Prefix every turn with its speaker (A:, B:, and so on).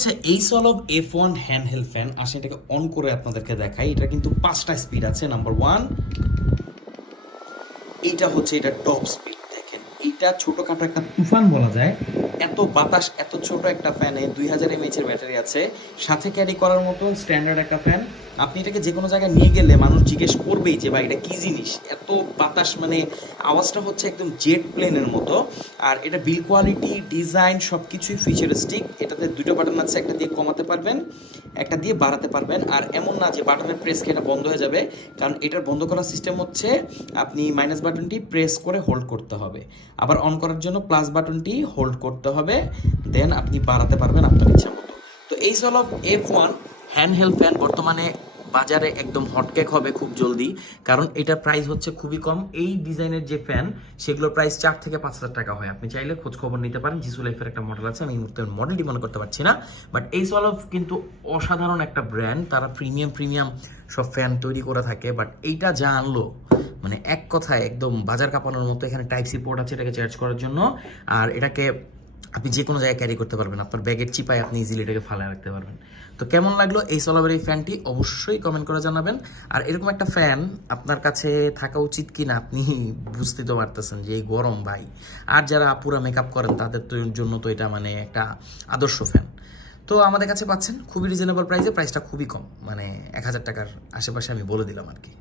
A: আচ্ছা এই Solove F one hand held fan আসলে এটাকে অন করে আপনাদেরকে দেখাই। এটা কিন্তু পাঁচটা স্পিড আছে নাম্বার ওয়ান এটা হচ্ছে এটা টপ স্পিড দেখেন। এটা ছোটখাটো একটা তুফান বলা যায়। এত বাতাস, এত ছোট একটা ফ্যানে দুই হাজার এমএইচ এর ব্যাটারি আছে। সাথে ক্যারি করার মতন স্ট্যান্ডার্ড একটা ফ্যান আপনি এটাকে যে কোনো জায়গায় নিয়ে গেলে মানুষ জিজ্ঞেস করবেই যে, ভাই, এটা কি জিনিস? এত বাতাস মানে আওয়াজটা হচ্ছে একদম জেট প্লেনের মতো। আর এটা বিল কোয়ালিটি ডিজাইন সব কিছুই ফিচারিস্টিক এটাতে দুটো বাটন আছে, একটা দিয়ে কমাতে পারবেন, একটা দিয়ে বাড়াতে পারবেন। আর এমন না যে বাটনের প্রেস এটা বন্ধ হয়ে যাবে, কারণ এটার বন্ধ করার সিস্টেম হচ্ছে আপনি মাইনাস বাটনটি প্রেস করে হোল্ড করতে হবে। আবার অন করার জন্য প্লাস বাটনটি হোল্ড করতে হবে দেন আপনি বাড়াতে পারবেন আপনার ইচ্ছা মতো। তো এই Solove F one hand help fan বর্তমানে বাজারে একদম হটকেক হবে খুব জলদি। কারণ এটার প্রাইস হচ্ছে খুবই কম। এই ডিজাইনের যে ফ্যান সেগুলোর প্রাইস চার থেকে পাঁচ হাজার টাকা হয়। আপনি চাইলে খোঁজ খবর নিতে পারেন। জিসু লাইফের একটা মডেল আছে। আমি এই মুহূর্তে মডেলটি মনে করতে পারছি না। বাট এই সলভ কিন্তু অসাধারণ একটা ব্র্যান্ড তারা প্রিমিয়াম প্রিমিয়াম সব ফ্যান তৈরি করে থাকে। বাট এইটা যা আনলো মানে এক কথায় একদম বাজার কাঁপানোর মতো এখানে টাইপ সি পোর্ট আছে এটাকে চার্জ করার জন্য। আর এটাকে আপনি যে কোনো জায়গায় ক্যারি করতে পারবেন। আপনার ব্যাগের চিপায় আপনি ইজিলি এটাকে ফালায় রাখতে পারবেন। তো কেমন লাগল এই সোলাবের এই ফ্যানটি অবশ্যই কমেন্ট করে জানাবেন। আর এরকম একটা ফ্যান আপনার কাছে থাকা উচিত কি না আপনি বুঝতে তো পারতেছেন যে এই গরম ভাই। আর যারা পুরা মেকআপ করেন, তাদের তো জন্য তো এটা মানে একটা আদর্শ ফ্যান তো আমাদের কাছে পাচ্ছেন খুবই রিজনেবল প্রাইসে প্রাইসটা খুবই কম। মানে এক হাজার টাকার আশেপাশে আমি বলে দিলাম আর কি।